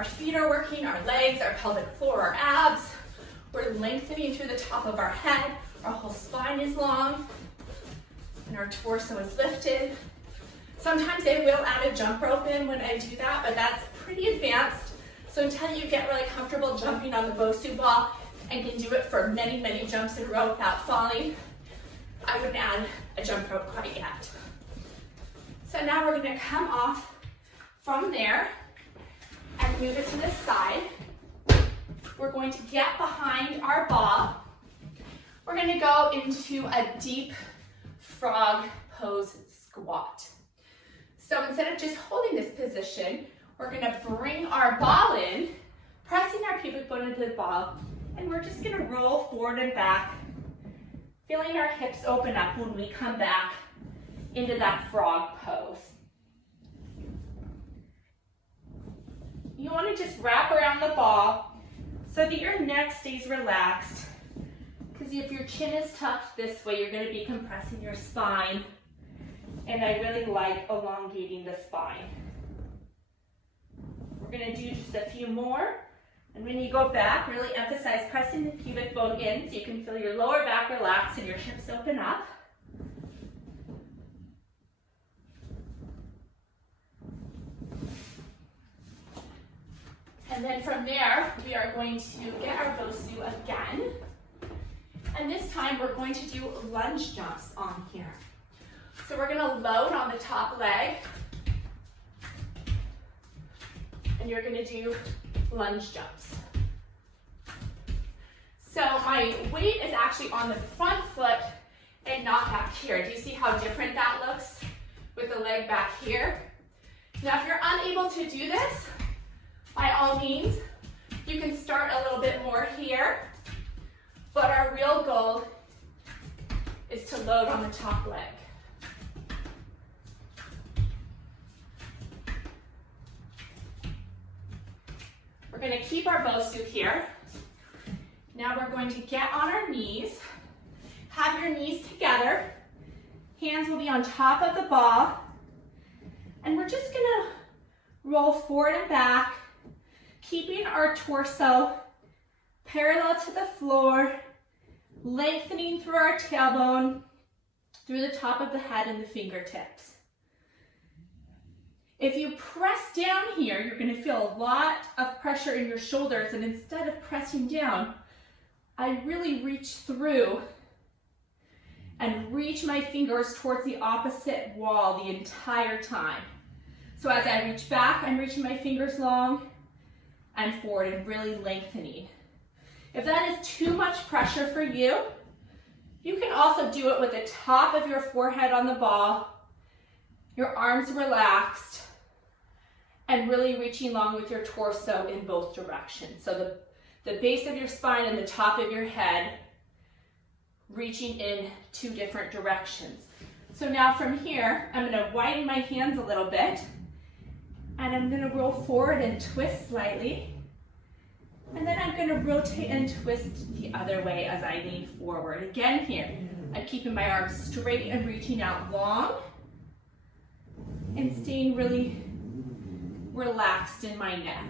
Our feet are working, our legs, our pelvic floor, our abs. We're lengthening through the top of our head. Our whole spine is long, and our torso is lifted. Sometimes I will add a jump rope in when I do that, but that's pretty advanced. So until you get really comfortable jumping on the Bosu ball and can do it for many, many jumps in a row without falling, I wouldn't add a jump rope quite yet. So now we're gonna come off from there and move it to the side. We're going to get behind our ball. We're gonna go into a deep frog pose squat. So instead of just holding this position, we're gonna bring our ball in, pressing our pubic bone into the ball, and we're just gonna roll forward and back, feeling our hips open up when we come back into that frog pose. You wanna just wrap around the ball so that your neck stays relaxed, because if your chin is tucked this way, you're gonna be compressing your spine, and I really like elongating the spine. We're gonna do just a few more, and when you go back, really emphasize pressing the pubic bone in so you can feel your lower back relax and your hips open up. And then from there, we are going to get our Bosu again. And this time we're going to do lunge jumps on here. So we're gonna load on the top leg, and you're gonna do lunge jumps. So my weight is actually on the front foot and not back here. Do you see how different that looks with the leg back here? Now if you're unable to do this, by all means, you can start a little bit more here, but our real goal is to load on the top leg. We're going to keep our Bosu here. Now we're going to get on our knees. Have your knees together. Hands will be on top of the ball. And we're just going to roll forward and back, keeping our torso parallel to the floor, lengthening through our tailbone, through the top of the head and the fingertips. If you press down here, you're going to feel a lot of pressure in your shoulders, and instead of pressing down, I really reach through and reach my fingers towards the opposite wall the entire time. So as I reach back, I'm reaching my fingers long and forward and really lengthening. If that is too much pressure for you, you can also do it with the top of your forehead on the ball, your arms relaxed, and really reaching long with your torso in both directions. So the base of your spine and the top of your head reaching in two different directions. So now from here, I'm going to widen my hands a little bit, and I'm going to roll forward and twist slightly. And then I'm going to rotate and twist the other way as I lean forward. Again here, I'm keeping my arms straight and reaching out long and staying really relaxed in my neck.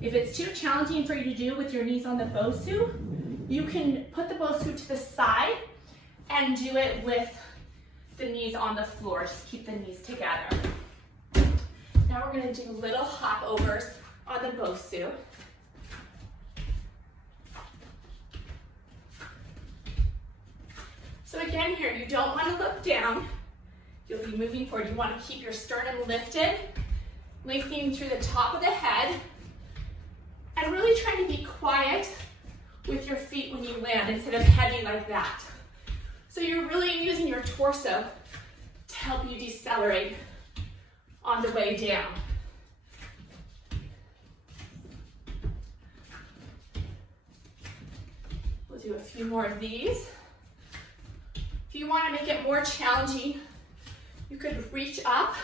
If it's too challenging for you to do with your knees on the Bosu, you can put the Bosu to the side and do it with the knees on the floor. Just keep the knees together. Now we're going to do little hop overs on the Bosu. So again here, you don't want to look down. You'll be moving forward. You want to keep your sternum lifted, lengthening through the top of the head, and really trying to be quiet with your feet when you land instead of heavy like that. So you're really using your torso to help you decelerate on the way down. We'll do a few more of these. If you want to make it more challenging, you could reach up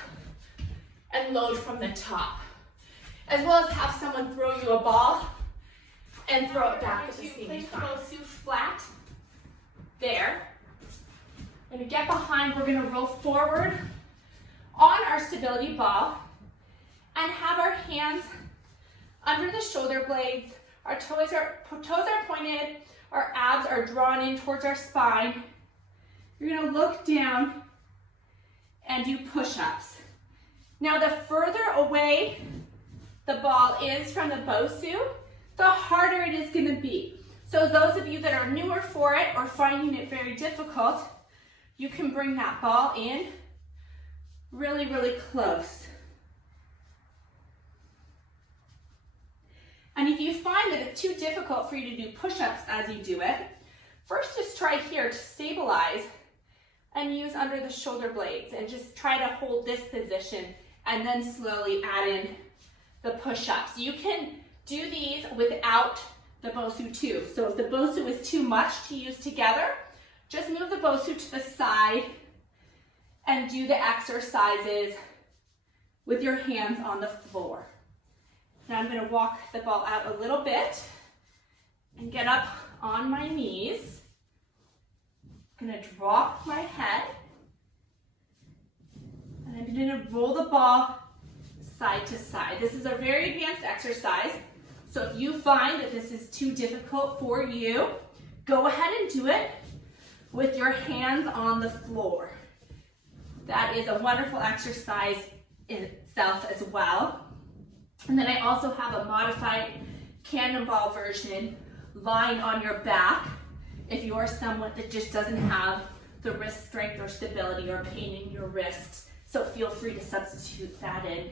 and load from the top, as well as have someone throw you a ball and throw it back at the same time. Bosu flat there. We're going to get behind. We're going to roll forward on our stability ball, and have our hands under the shoulder blades. Our toes are pointed, our abs are drawn in towards our spine. You're gonna look down and do push-ups. Now, the further away the ball is from the Bosu, the harder it is gonna be. So those of you that are newer for it or finding it very difficult, you can bring that ball in really, really close. And if you find that it's too difficult for you to do push-ups as you do it, first just try here to stabilize and use under the shoulder blades and just try to hold this position and then slowly add in the push-ups. You can do these without the Bosu too. So if the Bosu is too much to use together, just move the Bosu to the side and do the exercises with your hands on the floor. Now I'm going to walk the ball out a little bit and get up on my knees. I'm going to drop my head and I'm going to roll the ball side to side. This is a very advanced exercise, so if you find that this is too difficult for you, go ahead and do it with your hands on the floor. That is a wonderful exercise in itself as well. And then I also have a modified cannonball version lying on your back if you are someone that just doesn't have the wrist strength or stability or pain in your wrists. So feel free to substitute that in.